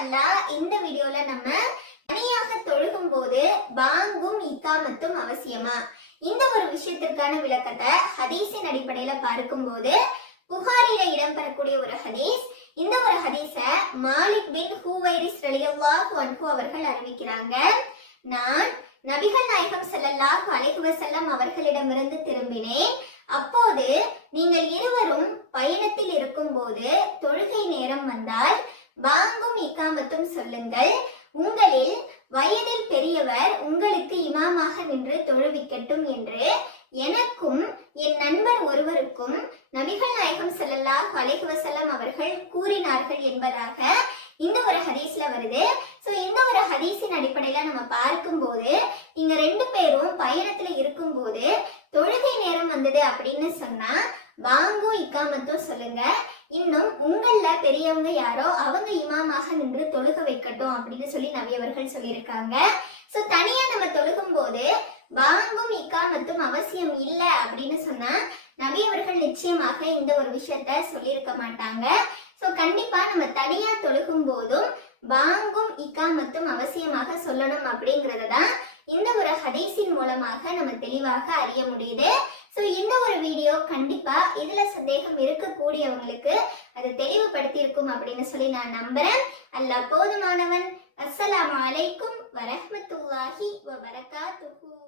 அல்லாஹ் இந்த வீடியோல நம்ம தனியாக தொழுகும் போது பாங்கும் இகாமத்தும் அவசியமா இந்த ஒரு விஷயத்திற்கான விளக்கத்தை ஹதீஸின் அடிப்படையில பார்க்கும்போது புகாரில இடம்பெறக்கூடிய ஒரு ஹதீஸ். இந்த ஒரு ஹதீஸ மாலிக் பின் ஹுவைரிஸ் ரலியல்லாஹு அன்ஹு அவர்கள் அறிவிக்கிறாங்க. நான் நபிகள் நாயகம் ஸல்லல்லாஹு அலைஹி வஸல்லம் அவர்களிடமிருந்து திரும்பினேன். அப்போது நீங்கள் இருவரும் பயணத்தில் இருக்கும் போது தொழுகை நேரம் வந்தால் பாங்கும் இகாமத்தும் சொல்லுங்கள். உங்களில் வயதில் பெரியவர் உங்களுக்கு இமாமாக நின்று தொழுவிக்கட்டும் என்று எனக்கும் என் நண்பர் ஒருவருக்கும் நபிகள் நாயகம் ஸல்லல்லாஹு அலைஹி வஸல்லம் அவர்கள் கூறினார்கள் என்பதாக இந்த ஒரு ஹதீஸ்ல வருது. ஸோ இந்த ஒரு ஹதீஸின் அடிப்படையில நம்ம பார்க்கும்போது நீங்க ரெண்டு பேரும் பயணத்துல இருக்கும்போது தொழுகை நேரம் வந்தது அப்படின்னு சொன்னா பாங்கும் இகாமத்தும் சொல்லுங்க. இன்னும் உங்கள பெரியவங்க யாரோ அவங்க இமாமாக நின்று தொழுக வைக்கட்டும் அப்படின்னு சொல்லி நபி அவர்கள் சொல்லியிருக்காங்க. ஸோ தனியா நம்ம தொழுகும் போது பாங்கும் இகாமத்தும் அவசியம் இல்லை அப்படின்னு சொன்னா நபி அவர்கள் நிச்சயமாக இந்த ஒரு விஷயத்த சொல்லியிருக்க மாட்டாங்க. ஸோ கண்டிப்பா நம்ம தனியா தொழுகும் போதும் பாங்கும் இகாமத்தும் அவசியமாக சொல்லணும் அப்படிங்கறத தான் இந்த ஒரு ஹதீஸின் மூலமாக நம்ம தெளிவாக அறிய முடியுது. ஸோ இந்த ஒரு வீடியோ கண்டிப்பா இதுல சந்தேகம் இருக்கக்கூடியவங்களுக்கு அதை தெளிவுபடுத்தி இருக்கும் அப்படின்னு சொல்லி நான் நம்புறேன். அல்லாஹ் போதுமானவன். அஸ்ஸலாமு அலைக்கும் வரஹ்மத்துல்லாஹி வபரகாத்துஹு.